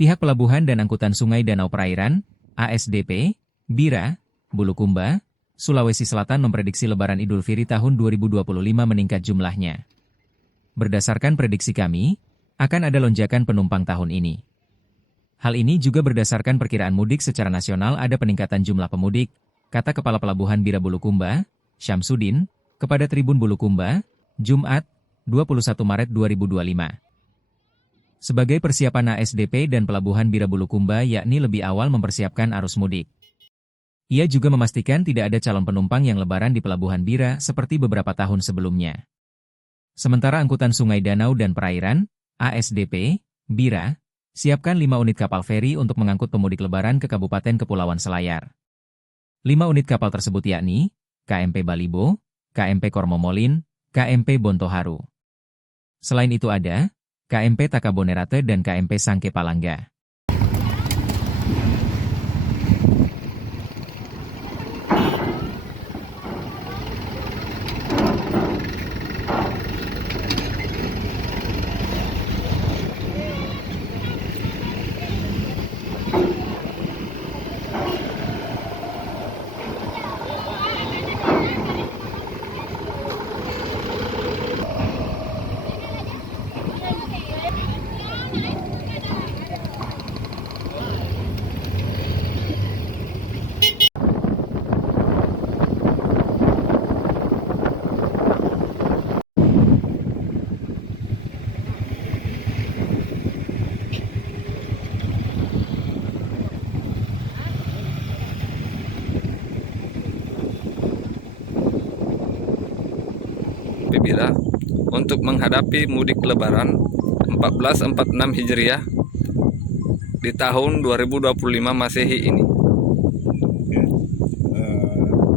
Pihak Pelabuhan dan Angkutan Sungai Danau Perairan, ASDP, Bira, Bulukumba, Sulawesi Selatan memprediksi Lebaran Idul Fitri tahun 2025 meningkat jumlahnya. Berdasarkan prediksi kami, akan ada lonjakan penumpang tahun ini. Hal ini juga berdasarkan perkiraan mudik secara nasional ada peningkatan jumlah pemudik, kata Kepala Pelabuhan Bira Bulukumba, Syamsuddin, kepada Tribun Bulukumba, Jumat, 21 Maret 2025. Sebagai persiapan ASDP dan Pelabuhan Bira Bulukumba yakni lebih awal mempersiapkan arus mudik. Ia juga memastikan tidak ada calon penumpang yang lebaran di Pelabuhan Bira seperti beberapa tahun sebelumnya. Sementara Angkutan Sungai Danau dan Perairan, ASDP, Bira, siapkan 5 unit kapal feri untuk mengangkut pemudik lebaran ke Kabupaten Kepulauan Selayar. 5 unit kapal tersebut yakni KMP Balibo, KMP Kormomolin, KMP Bontoharu. Selain itu ada KMP Takabonerate dan KMP Sangke Palangga. Bira untuk menghadapi mudik Lebaran 1446 Hijriah di tahun 2025 Masehi ini.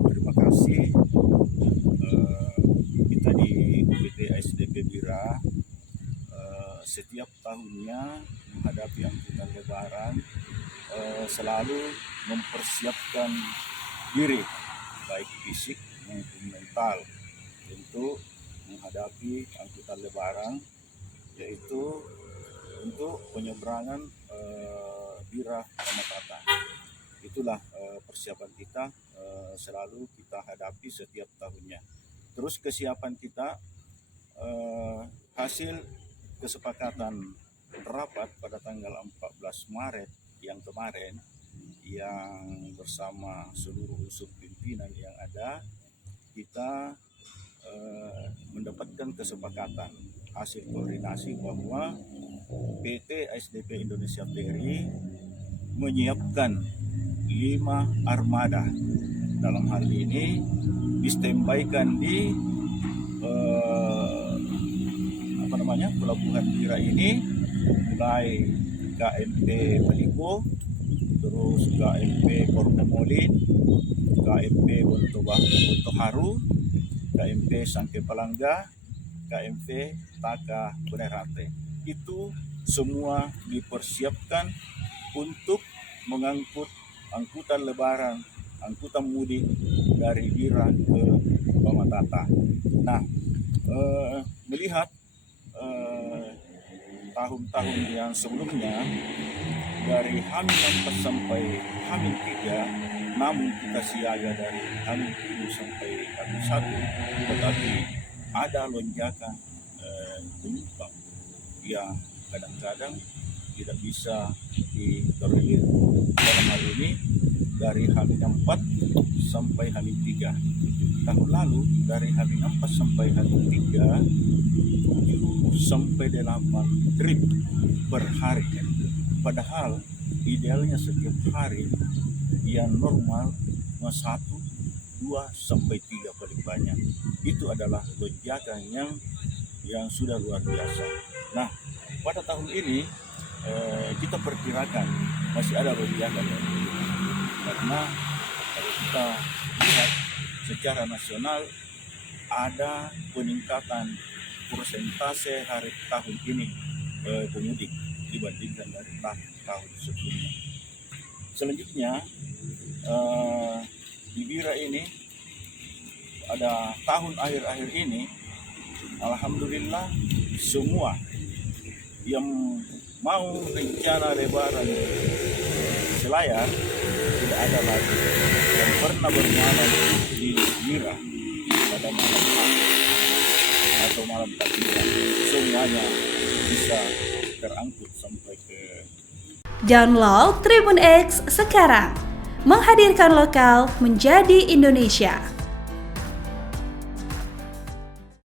Terima kasih. Kita di UPT ASDP Bira setiap tahunnya menghadapi angkutan Lebaran selalu mempersiapkan diri baik fisik maupun mental untuk menghadapi angkutan Lebaran, yaitu untuk penyeberangan Bira Pamatata. Itulah persiapan kita, selalu kita hadapi setiap tahunnya. Terus kesiapan kita hasil kesepakatan rapat pada tanggal 14 Maret yang kemarin, yang bersama seluruh unsur pimpinan yang ada, kita mendapatkan kesepakatan hasil koordinasi bahwa PT ASDP Indonesia Ferry menyiapkan 5 armada. Dalam hal ini distembaykan di Pelabuhan Bira ini, mulai KMP Balibo, terus KMP Kormomolin, KMP Bontoharu, KMP Sangke Palangga, KMP Takabonerate. Itu semua dipersiapkan untuk mengangkut angkutan Lebaran, angkutan mudik dari Bira ke Pamatata. Nah, melihat tahun-tahun yang sebelumnya dari H-4 sampai H-3, namun kita siaga dari H-7 sampai H-1, tetapi ada lonjakan penumpang yang kadang-kadang tidak bisa ditolerir. Dalam hal ini dari H-4 sampai H-3. Tahun lalu dari H-4 sampai H-3 7 sampai 8 trip per hari. Padahal idealnya setiap hari yang normal 1, 2 sampai 3 paling banyak. Itu adalah lonjakan yang sudah luar biasa. Nah, pada tahun ini kita perkirakan masih ada lonjakan, karena kalau kita lihat secara nasional ada peningkatan persentase hari tahun ini pemudik dibandingkan dari tahun sebelumnya. Selanjutnya di Bira ini pada tahun akhir-akhir ini, alhamdulillah semua yang mau rencana lebaran Selayar tidak ada lagi yang pernah bermalam di Bira pada malam atau malam takbiran, semuanya bisa terangkut sampai ke. Download Tribun X sekarang, menghadirkan lokal menjadi Indonesia.